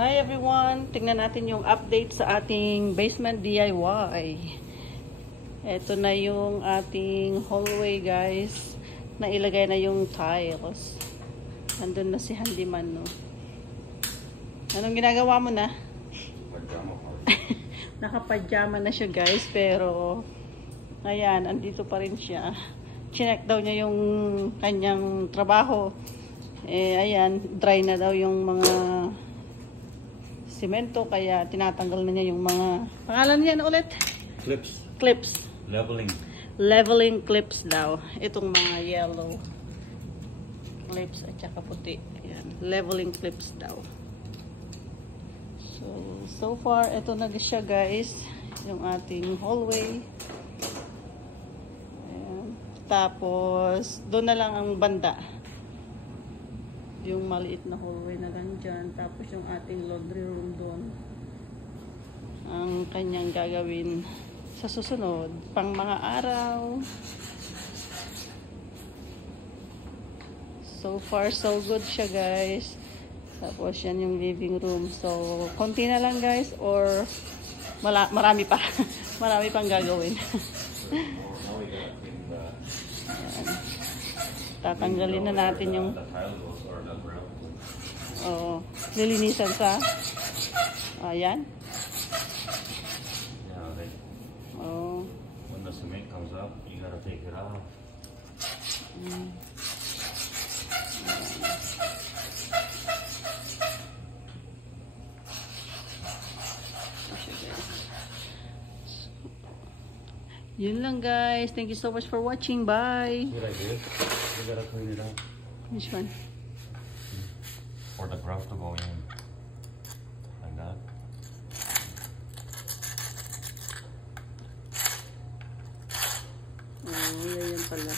Hi everyone! Tingnan natin yung update sa ating basement DIY. Ito na yung ating hallway guys. Nailagay na yung tiles. Nandun na si Handyman, no? Anong ginagawa mo na? Pajama party. Naka-pajama na siya guys, pero ayan, andito pa rin siya. Chinek daw niya yung kanyang trabaho. Ayan, dry na daw yung mga simento, kaya tinatanggal na niya yung mga, pangalan niya na ulit? Clips. Leveling clips daw. Itong mga yellow clips at saka puti. Ayan, leveling clips daw. So far, ito na siya guys. Yung ating hallway. Ayan. Tapos, doon na lang ang banda. Yung maliit na hallway na lang dyan. Tapos yung ating laundry room doon. Ang kanyang gagawin sa susunod. Pang mga araw. So far, so good siya guys. Tapos yan yung living room. So, konti na lang guys. Or marami pa. Marami pang gagawin. Tatanggalin na natin yung lilinisan sa ayan. When the cement comes up, you gotta take it off. Yun lang guys. Thank you so much for watching. Bye. What I did, you gotta clean it up. Which one? For the grout to go in. Like that. Yan pala.